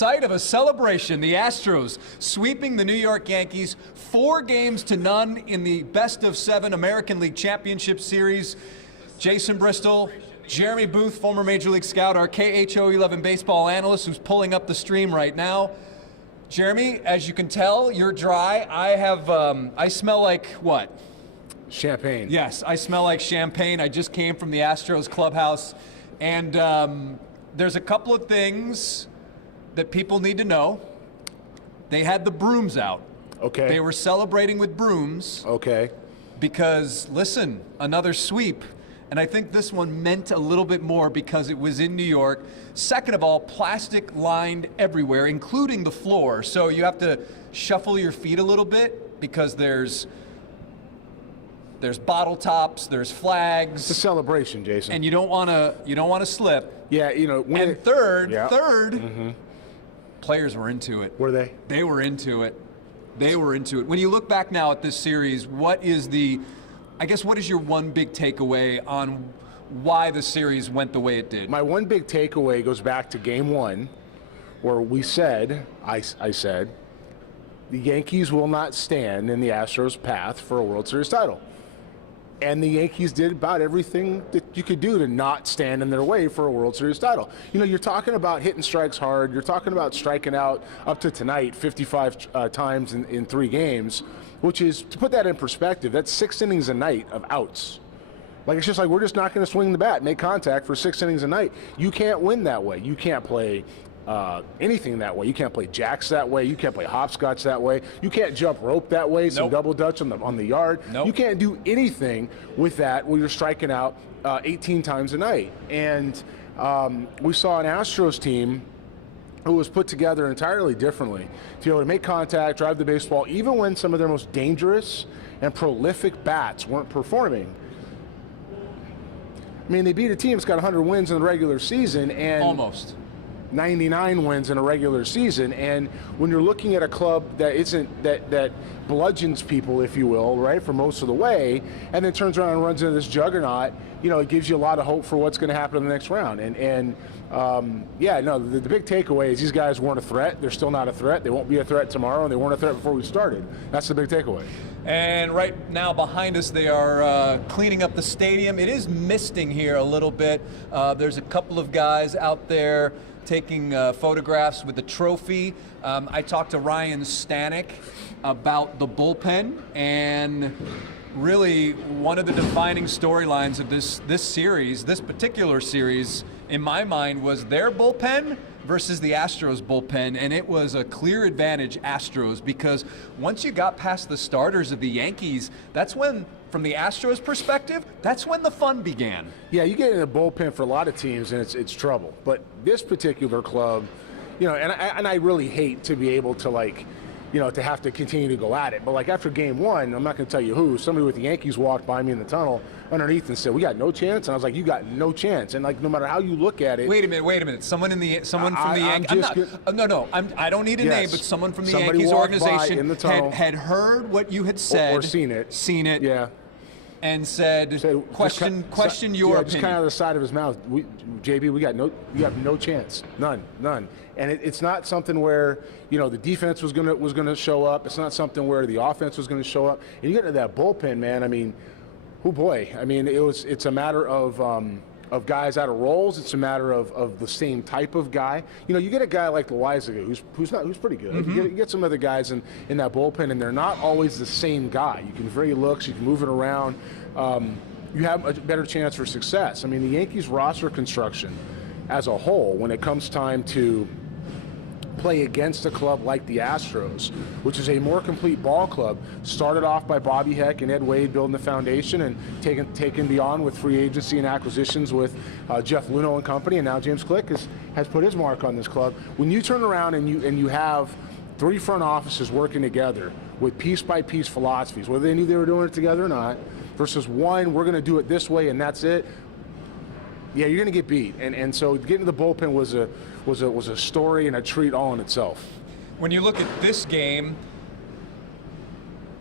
Sight of a celebration, the Astros sweeping the New York Yankees 4-0 in the best-of-7 American League Championship Series. Jason Bristol, Jeremy Booth, former Major League scout, our KHO11 baseball analyst who's pulling up the stream right now. Jeremy, as you can tell, you're dry. I smell like what? Champagne. Yes, I smell like champagne. I just came from the Astros clubhouse, and there's a couple of things that people need to know. They had the brooms out. Okay. They were celebrating with brooms. Okay. Because, listen, another sweep. And I think this one meant a little bit more because it was in New York. Second of all, plastic lined everywhere, including the floor. So you have to shuffle your feet a little bit because there's bottle tops, there's flags. It's a celebration, Jason. And you don't want to slip. Yeah, you know. And third, Mm-hmm. Players were into it. Were they? They were into it. They were into it. When you look back now at this series, what is your one big takeaway on why the series went the way it did? My one big takeaway goes back to Game 1, where we said, I said, the Yankees will not stand in the Astros' path for a World Series title. And the Yankees did about everything that you could do to not stand in their way for a World Series title. You know, you're talking about hitting strikes hard. You're talking about striking out up to tonight 55 times in 3 games, which is, to put that in perspective, that's 6 innings a night of outs. Like, it's just like, we're just not going to swing the bat, make contact for 6 innings a night. You can't win that way. You can't play anything that way. You can't play jacks that way. You can't play hopscotch that way. You can't jump rope that way, some double dutch on the yard. Nope. You can't do anything with that where you're striking out 18 times a night. And we saw an Astros team who was put together entirely differently to be able to make contact, drive the baseball, even when some of their most dangerous and prolific bats weren't performing. I mean, they beat a team that's got 100 wins in the regular season and almost 99 wins in a regular season, and when you're looking at a club that isn't that bludgeons people, if you will, right, for most of the way, and then turns around and runs into this juggernaut, you know, it gives you a lot of hope for what's going to happen in the next round. The big takeaway is these guys weren't a threat. They're still not a threat. They won't be a threat tomorrow, and they weren't a threat before we started. That's the big takeaway. And right now behind us, they are cleaning up the stadium. It is misting here a little bit. There's a couple of guys out there taking photographs with the trophy. I talked to Ryan Stanek about the bullpen, and really one of the defining storylines of this particular series, in my mind, was their bullpen versus the Astros bullpen, and it was a clear advantage Astros, because once you got past the starters of the Yankees, that's when, from the Astros perspective, that's when the fun began. Yeah, you get in a bullpen for a lot of teams and it's trouble. But this particular club, you know, and I really hate to be able to, like, you know, to have to continue to go at it. But like after Game 1, I'm not going to tell you who, somebody with the Yankees walked by me in the tunnel underneath and said, "We got no chance." And I was like, "You got no chance." And like, no matter how you look at it. Wait a minute. Someone from the Yankees. I don't need a name, but someone from the Yankees organization had heard what you had said or seen it. Yeah. And said question your opinion. Just kind of out of the side of his mouth. JB, you have no chance, none. And it's not something where, you know, the defense was gonna show up. It's not something where the offense was gonna show up. And you get into that bullpen, man. I mean, oh boy. I mean, it's a matter of guys out of roles. It's a matter of the same type of guy. You know, you get a guy like Loizaga who's pretty good. Mm-hmm. You get some other guys in that bullpen, and they're not always the same guy. You can vary looks, you can move it around. You have a better chance for success. I mean, the Yankees roster construction as a whole, when it comes time to play against a club like the Astros, which is a more complete ball club, started off by Bobby Heck and Ed Wade building the foundation and taken beyond with free agency and acquisitions with Jeff Luhnow and company, and now James Click has put his mark on this club. When you turn around and you have 3 front offices working together with piece-by-piece philosophies, whether they knew they were doing it together or not, versus one, we're going to do it this way and that's it, yeah, you're going to get beat. And so getting to the bullpen was a story and a treat all in itself. When you look at this game,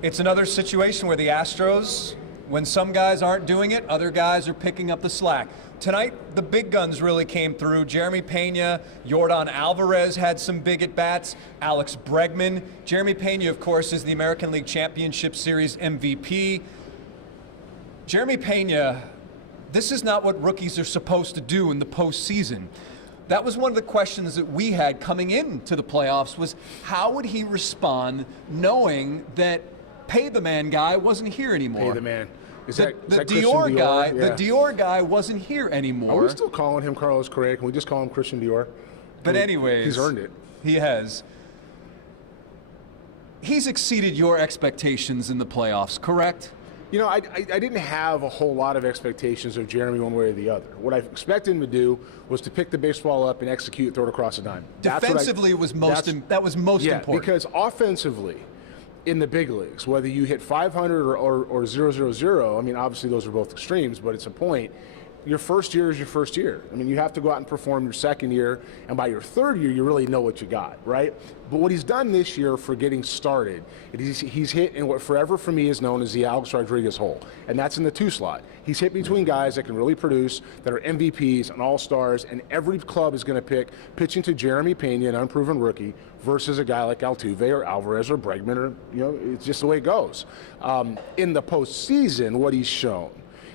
it's another situation where the Astros, when some guys aren't doing it, other guys are picking up the slack. tonight, the big guns really came through. Jeremy Pena, Yordan Alvarez had some big at-bats. Alex Bregman. Jeremy Pena, of course, is the American League Championship Series MVP. Jeremy Pena, this is not what rookies are supposed to do in the postseason. That was one of the questions that we had coming into the playoffs was how would he respond knowing that pay the man guy wasn't here anymore? Pay the man. Is the that Dior guy, yeah. the Dior guy wasn't here anymore. Are we still calling him Carlos Correa? Can we just call him Christian Dior? But anyways, he's earned it. He has. He's exceeded your expectations in the playoffs, correct? You know, I didn't have a whole lot of expectations of Jeremy one way or the other. What I expected him to do was to pick the baseball up and execute, throw it across the dime. Defensively was most important. Because offensively, in the big leagues, whether you hit 500 or 000, I mean, obviously those are both extremes, but it's a point. Your first year is your first year. I mean, you have to go out and perform your second year, and by your third year, you really know what you got, right? But what he's done this year for getting started, he's hit in what forever for me is known as the Alex Rodriguez hole, and that's in the 2 slot. He's hit between guys that can really produce, that are MVPs and all-stars, and every club is going to pick pitching to Jeremy Pena, an unproven rookie, versus a guy like Altuve or Alvarez or Bregman, or, you know, it's just the way it goes. In the postseason, what he's shown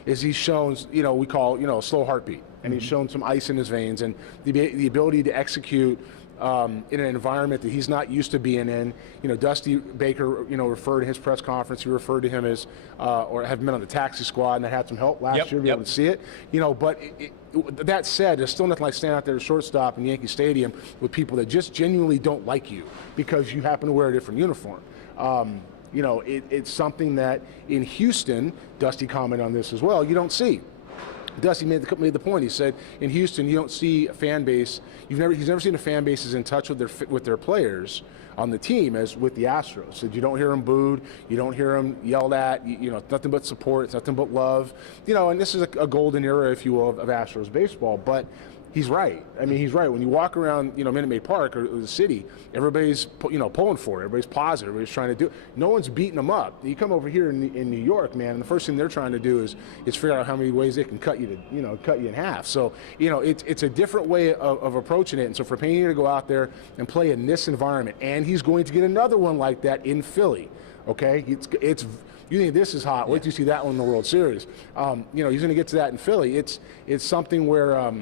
is he's shown, you know, we call, you know, a slow heartbeat. And he's shown some ice in his veins and the ability to execute in an environment that he's not used to being in. You know, Dusty Baker, you know, referred to his press conference, he referred to him as, or had been on the taxi squad and that had some help last year to be able to see it. You know, but that said, there's still nothing like standing out there at shortstop in Yankee Stadium with people that just genuinely don't like you because you happen to wear a different uniform. You know, it's something that in Houston, Dusty commented on this as well, you don't see. Dusty made the point. He said, in Houston, you don't see a fan base. He's never seen a fan base as in touch with their players on the team as with the Astros. So you don't hear them booed, you don't hear them yelled at. You know, it's nothing but support, it's nothing but love. You know, and this is a golden era, if you will, of Astros baseball. But he's right. I mean, he's right. When you walk around, you know, Minute Maid Park or the city, everybody's, you know, pulling for it. Everybody's positive. Everybody's trying to do it. No one's beating them up. You come over here in New York, man, and the first thing they're trying to do is figure out how many ways they can cut you in half. So, you know, it's a different way of approaching it. And so for Pena to go out there and play in this environment, and he's going to get another one like that in Philly. Okay, it's. You think this is hot? Wait till you see that one in the World Series. You know, he's going to get to that in Philly. It's something where.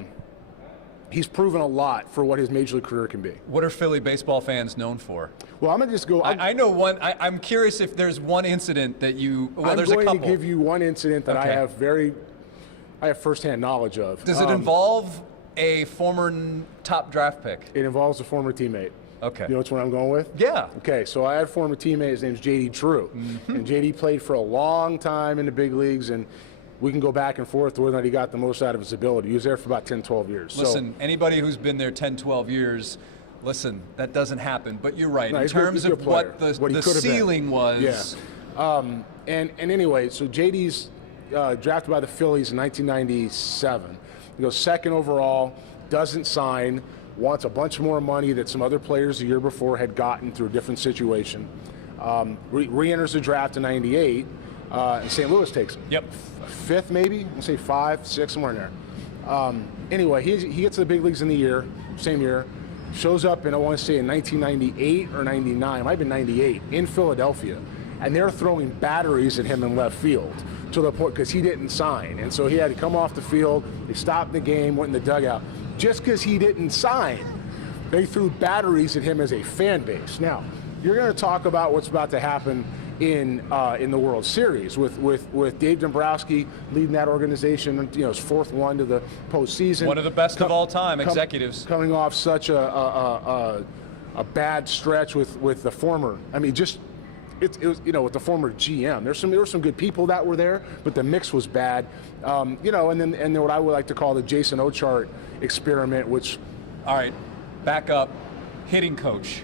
He's proven a lot for what his major league career can be. What are Philly baseball fans known for? Well, I'm going to just go. I know one. I'm curious if there's one incident that you. Well, there's a couple. I'm going to give you one incident that I have firsthand knowledge of. Does it involve a former top draft pick? It involves a former teammate. Okay. You know which one I'm going with? Yeah. Okay, so I had a former teammate. His name's J.D. True. And J.D. played for a long time in the big leagues, and we can go back and forth whether or not he got the most out of his ability. He was there for about 10, 12 years. Listen, anybody who's been there 10, 12 years, listen, that doesn't happen. But you're right. In terms of what the ceiling was. Yeah. And anyway, so JD's drafted by the Phillies in 1997. He goes second overall, doesn't sign, wants a bunch more money that some other players the year before had gotten through a different situation. Re-enters the draft in 98. And St. Louis takes him. Yep. Fifth, maybe? I'll say 5, 6, somewhere in there. Anyway, he gets to the big leagues in the same year, shows up in, I want to say, in 1998 or 99, it might have been 98, in Philadelphia. And they're throwing batteries at him in left field to the point because he didn't sign. And so he had to come off the field. They stopped the game, went in the dugout. Just because he didn't sign, they threw batteries at him as a fan base. Now, you're going to talk about what's about to happen in the World Series with Dave Dombrowski leading that organization, you know, his 4th one to the postseason. One of the best of all time executives. Coming off such a bad stretch with the former, I mean, just it was, you know, with the former GM. There were some good people that were there, but the mix was bad. You know, and then what I would like to call the Jason Ochart experiment, which. All right, back up, hitting coach.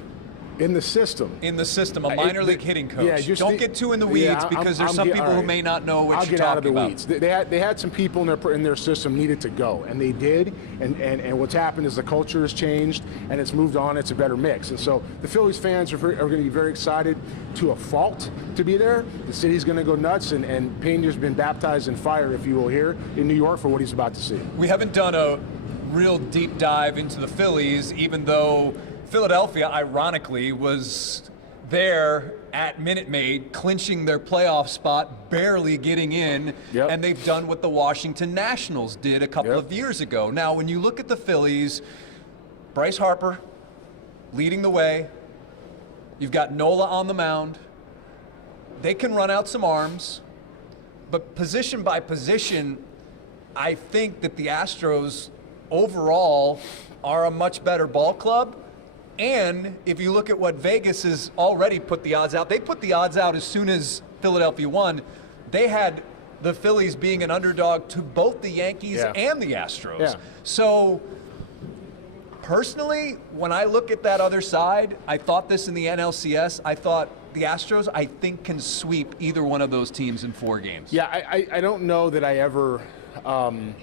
In the system. In the system, a minor league hitting coach. Yeah, Don't get too in the weeds because there's some people who may not know what I'll you're get out of the talking weeds. about. They had some people in their system needed to go, and they did. And what's happened is the culture has changed, and it's moved on. It's a better mix. And so the Phillies fans are going to be very excited to a fault to be there. The city's going to go nuts, and Pena's been baptized in fire, if you will, here in New York for what he's about to see. We haven't done a real deep dive into the Phillies, even though Philadelphia, ironically, was there at Minute Maid, clinching their playoff spot, barely getting in, and they've done what the Washington Nationals did a couple of years ago. Now, when you look at the Phillies, Bryce Harper leading the way, you've got Nola on the mound. They can run out some arms, but position by position, I think that the Astros overall are a much better ball club. And if you look at what Vegas has already put the odds out, they put the odds out as soon as Philadelphia won. They had the Phillies being an underdog to both the Yankees and the Astros. Yeah. So personally, when I look at that other side, I thought this in the NLCS, I thought the Astros, I think, can sweep either one of those teams in 4 games. Yeah, I don't know that I ever want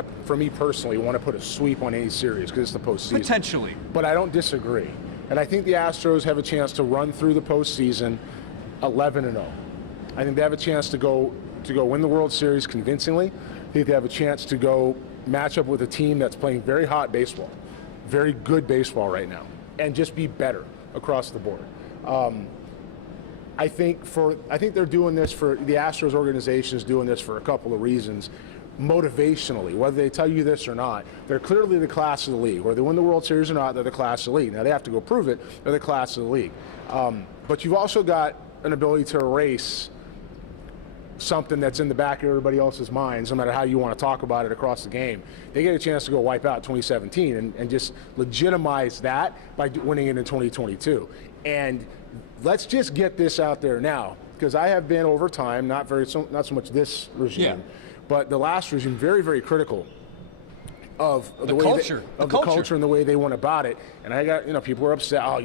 to, for me personally, want to put a sweep on any series because it's the postseason. Potentially. But I don't disagree. And I think the Astros have a chance to run through the postseason 11-0. I think they have a chance to go win the World Series convincingly. I think they have a chance to go match up with a team that's playing very hot baseball, very good baseball right now, and just be better across the board. I think they're doing this for the Astros organization is doing this for a couple of reasons. Motivationally, whether they tell you this or not, they're clearly the class of the league. Whether they win the World Series or not, they're the class of the league. Now, they have to go prove it. They're the class of the league. But you've also got an ability to erase something that's in the back of everybody else's minds, no matter how you want to talk about it across the game. They get a chance to go wipe out 2017 and just legitimize that by winning it in 2022. And let's just get this out there now, because I have been over time, not so much this regime, but the last regime, very, very critical of the culture and the way they went about it. And I got, people are upset. Oh,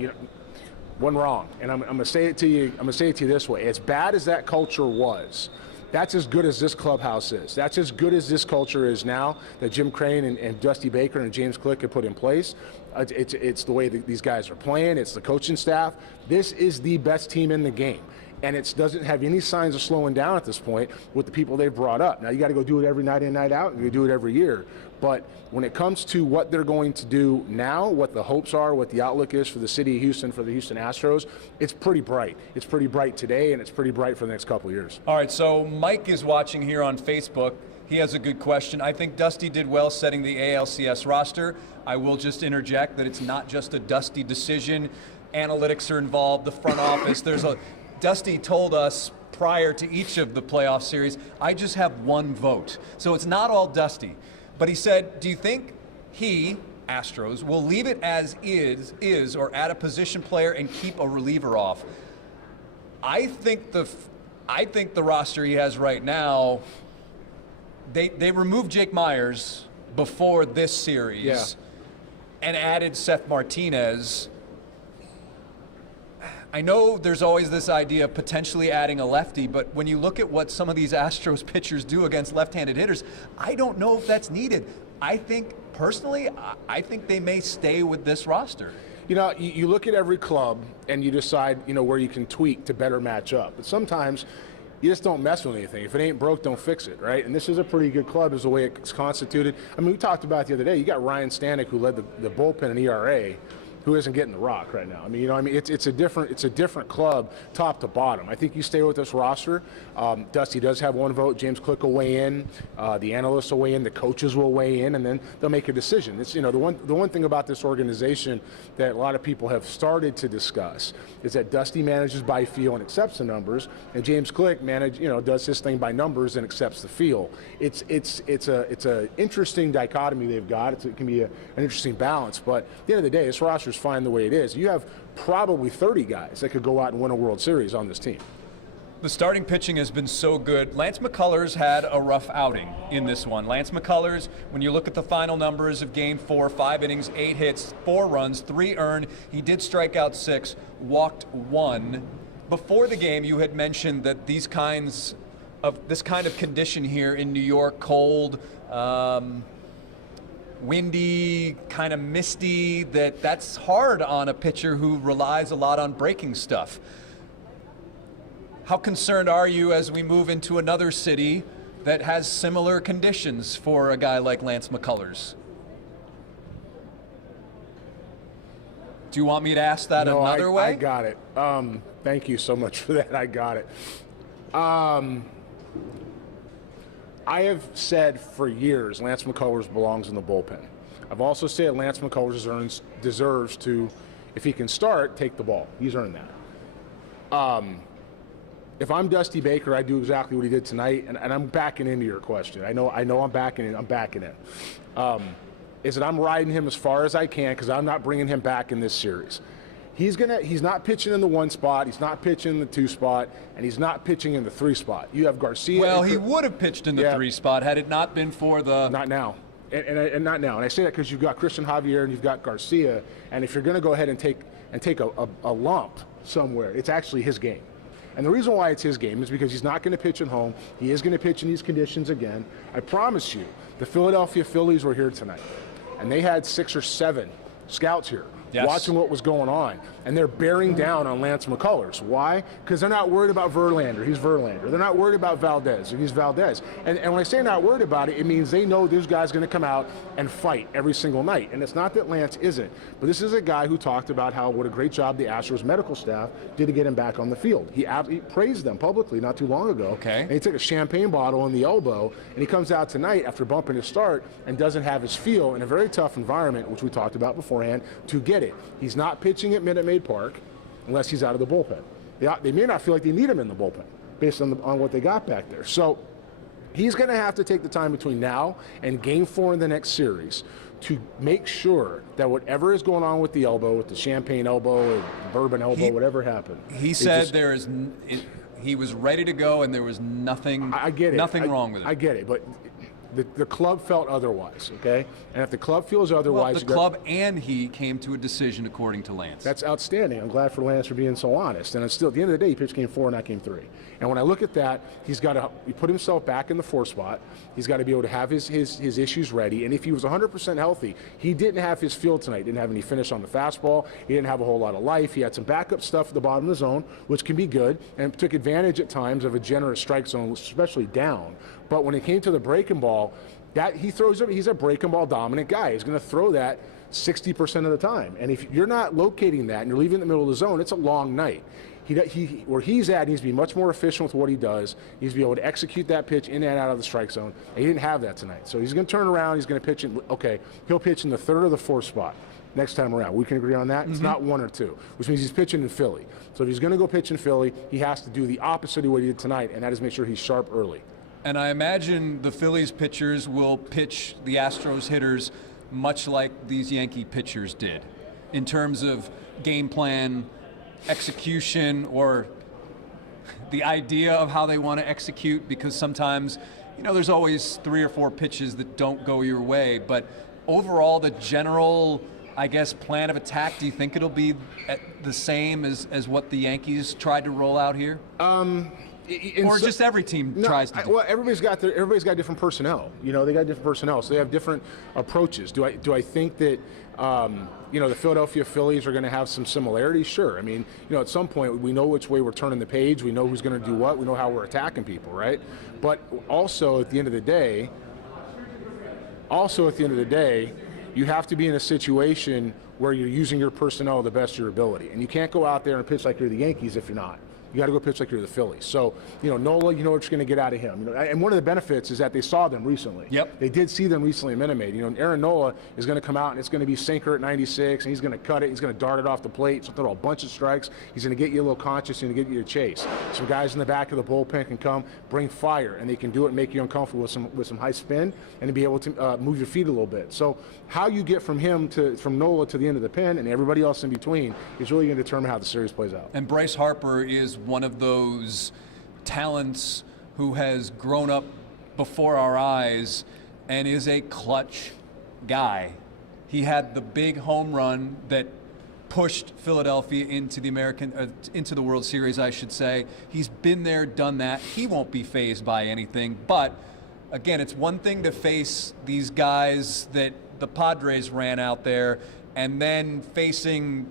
one wrong. And I'm going to say it to you. I'm going to say it to you this way: as bad as that culture was, that's as good as this clubhouse is. That's as good as this culture is now that Jim Crane and Dusty Baker and James Click have put in place. It's the way that these guys are playing. It's the coaching staff. This is the best team in the game. And it doesn't have any signs of slowing down at this point with the people they've brought up. Now, you got to go do it every night in, night out, and you do it every year. But when it comes to what they're going to do now, what the hopes are, what the outlook is for the city of Houston, for the Houston Astros, it's pretty bright. It's pretty bright today, and it's pretty bright for the next couple of years. All right, so Mike is watching here on Facebook. He has a good question. I think Dusty did well setting the ALCS roster. I will just interject that it's not just a Dusty decision. Analytics are involved, the front office. Dusty told us prior to each of the playoff series, I just have one vote. So it's not all Dusty. But he said, do you think he, Astros, will leave it as is or add a position player and keep a reliever off? I think the roster he has right now, they removed Jake Myers before this series and added Seth Martinez. I know there's always this idea of potentially adding a lefty, but when you look at what some of these Astros pitchers do against left-handed hitters, I don't know if that's needed. I think, personally, I think they may stay with this roster. You look at every club and you decide, where you can tweak to better match up. But sometimes you just don't mess with anything. If it ain't broke, don't fix it, right? And this is a pretty good club is the way it's constituted. I mean, we talked about it the other day. You got Ryan Stanek, who led the bullpen in ERA, who isn't getting the rock right now. I mean, it's a different club, top to bottom. I think you stay with this roster. Dusty does have one vote. James Click will weigh in. The analysts will weigh in. The coaches will weigh in, and then they'll make a decision. It's the one thing about this organization that a lot of people have started to discuss is that Dusty manages by feel and accepts the numbers, and James Click does his thing by numbers and accepts the feel. It's a interesting dichotomy they've got. It can be an interesting balance, but at the end of the day, this roster is fine the way it is. You have probably 30 guys that could go out and win a World Series on this team. The starting pitching has been so good. Lance McCullers had a rough outing in this one. Lance McCullers, when you look at the final numbers of Game 4, 5 innings, 8 hits, 4 runs, 3 earned. He did strike out 6, walked 1. Before the game, you had mentioned that this kind of condition here in New York, cold, windy, kind of misty, that's hard on a pitcher who relies a lot on breaking stuff. How concerned are you as we move into another city that has similar conditions for a guy like Lance McCullers? Do you want me to ask that another way? I got it. Thank you so much for that. I got it. I have said for years Lance McCullers belongs in the bullpen. I've also said Lance McCullers deserves to, if he can start, take the ball. He's earned that. If I'm Dusty Baker, I do exactly what he did tonight, and I'm backing into your question. I know I'm backing in. Is that I'm riding him as far as I can because I'm not bringing him back in this series. He's not pitching in the 1 spot, he's not pitching in the 2 spot, and he's not pitching in the 3 spot. You have Garcia. Well, he would have pitched in the 3 spot had it not been for the. Not now. And not now. And I say that because you've got Christian Javier and you've got Garcia, and if you're going to go ahead and take a lump somewhere, it's actually his game. And the reason why it's his game is because he's not going to pitch at home. He is going to pitch in these conditions again. I promise you, the Philadelphia Phillies were here tonight, and they had 6 or 7 scouts here. Yes. Watching what was going on, and they're bearing down on Lance McCullers. Why? Because they're not worried about Verlander. He's Verlander. They're not worried about Valdez. He's Valdez. And when I say not worried about it, it means they know this guy's going to come out and fight every single night. And it's not that Lance isn't, but this is a guy who talked about what a great job the Astros medical staff did to get him back on the field. He praised them publicly not too long ago. Okay. And he took a champagne bottle in the elbow, and he comes out tonight after bumping his start and doesn't have his feel in a very tough environment, which we talked about beforehand, to get it. He's not pitching at Minute Maid Park unless he's out of the bullpen. They may not feel like they need him in the bullpen based on what they got back there. So he's going to have to take the time between now and Game 4 in the next series to make sure that whatever is going on with the elbow, with the champagne elbow or bourbon elbow, whatever happened. He said he was ready to go and there was nothing. I get it. Nothing wrong with it. I get it, but the club felt otherwise, okay? And if the club feels otherwise... Well, the club and he came to a decision according to Lance. That's outstanding. I'm glad for Lance for being so honest. And it's still, at the end of the day, he pitched Game 4, not Game 3. And when I look at that, he's got to put himself back in the 4 spot. He's got to be able to have his issues ready. And if he was 100% healthy, he didn't have his field tonight. He didn't have any finish on the fastball. He didn't have a whole lot of life. He had some backup stuff at the bottom of the zone, which can be good, and took advantage at times of a generous strike zone, especially down. But when it came to the breaking ball, he's a breaking ball dominant guy. He's going to throw that 60% of the time. And if you're not locating that and you're leaving it in the middle of the zone, it's a long night. Where he's at, he needs to be much more efficient with what he does. He needs to be able to execute that pitch in and out of the strike zone. And he didn't have that tonight. So he's going to turn around. He's going to pitch he'll pitch in the 3rd or the 4th spot next time around. We can agree on that. Mm-hmm. It's not 1 or 2, which means he's pitching in Philly. So if he's going to go pitch in Philly, he has to do the opposite of what he did tonight, and that is make sure he's sharp early. And I imagine the Phillies pitchers will pitch the Astros hitters much like these Yankee pitchers did in terms of game plan, execution, or the idea of how they want to execute, because sometimes, there's always 3 or 4 pitches that don't go your way. But overall, the general, plan of attack, do you think it'll be the same as what the Yankees tried to roll out here? Or just every team tries to do? Well, everybody's got different personnel. They got different personnel, so they have different approaches. Do I think that the Philadelphia Phillies are going to have some similarities? Sure. I mean, at some point we know which way we're turning the page. We know who's going to do what. We know how we're attacking people, right? But also at the end of the day, you have to be in a situation where you're using your personnel to the best of your ability, and you can't go out there and pitch like you're the Yankees if you're not. You got to go pitch like you're the Phillies. So, Nola, what you're going to get out of him. And one of the benefits is that they saw them recently. Yep. They did see them recently in Minute Maid. Aaron Nola is going to come out and it's going to be sinker at 96, and he's going to cut it. He's going to dart it off the plate. So throw a bunch of strikes. He's going to get you a little conscious and get you to chase. Some guys in the back of the bullpen can come, bring fire, and they can do it and make you uncomfortable with some high spin and be able to move your feet a little bit. So how you get from Nola to the end of the pen and everybody else in between is really going to determine how the series plays out. And Bryce Harper is one of those talents who has grown up before our eyes and is a clutch guy. He had the big home run that pushed Philadelphia into the World Series, I should say. He's been there, done that. He won't be fazed by anything. But again, it's one thing to face these guys that the Padres ran out there, and then facing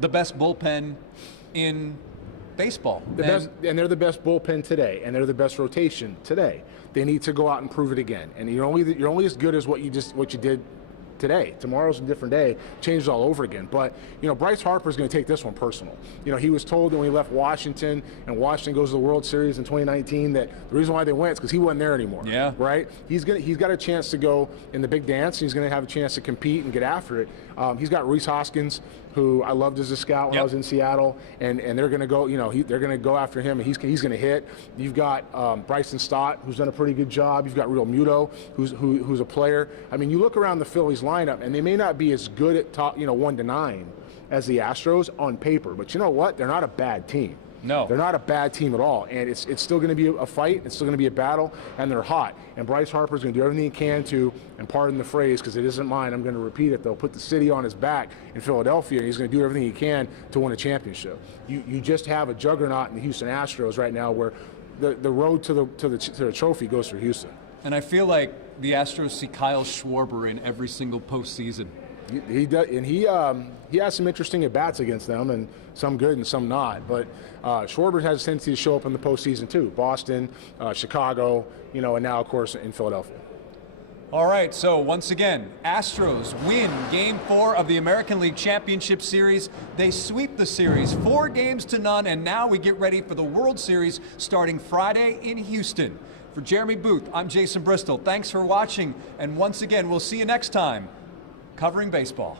the best bullpen in baseball. And they're the best bullpen today, and they're the best rotation today. They need to go out and prove it again. And you're only as good as what you did today. Tomorrow's a different day, changes all over again. But, Bryce Harper's going to take this one personal. He was told that when he left Washington, and Washington goes to the World Series in 2019, that the reason why they went is because he wasn't there anymore. Yeah. Right? He's got a chance to go in the big dance. He's going to have a chance to compete and get after it. He's got Reese Hoskins, who I loved as a scout when I was in Seattle, and they're going to go. They're going to go after him, and he's going to hit. You've got Bryson Stott, who's done a pretty good job. You've got Real Muto, who's a player. I mean, you look around the Phillies lineup, and they may not be as good at top, 1 to 9 as the Astros on paper, but you know what? They're not a bad team. No. They're not a bad team at all, and it's still going to be a fight. It's still going to be a battle, and they're hot. And Bryce Harper's going to do everything he can to, and pardon the phrase because it isn't mine, I'm going to repeat it, they'll put the city on his back in Philadelphia, and he's going to do everything he can to win a championship. You just have a juggernaut in the Houston Astros right now where the road to the trophy goes through Houston. And I feel like the Astros see Kyle Schwarber in every single postseason. He does, and he has some interesting at-bats against them, and some good and some not. But Schwarber has a tendency to show up in the postseason too. Boston, Chicago, and now, of course, in Philadelphia. All right, so once again, Astros win Game 4 of the American League Championship Series. They sweep the series 4-0, and now we get ready for the World Series starting Friday in Houston. For Jeremy Booth, I'm Jason Bristol. Thanks for watching, and once again, we'll see you next time covering baseball.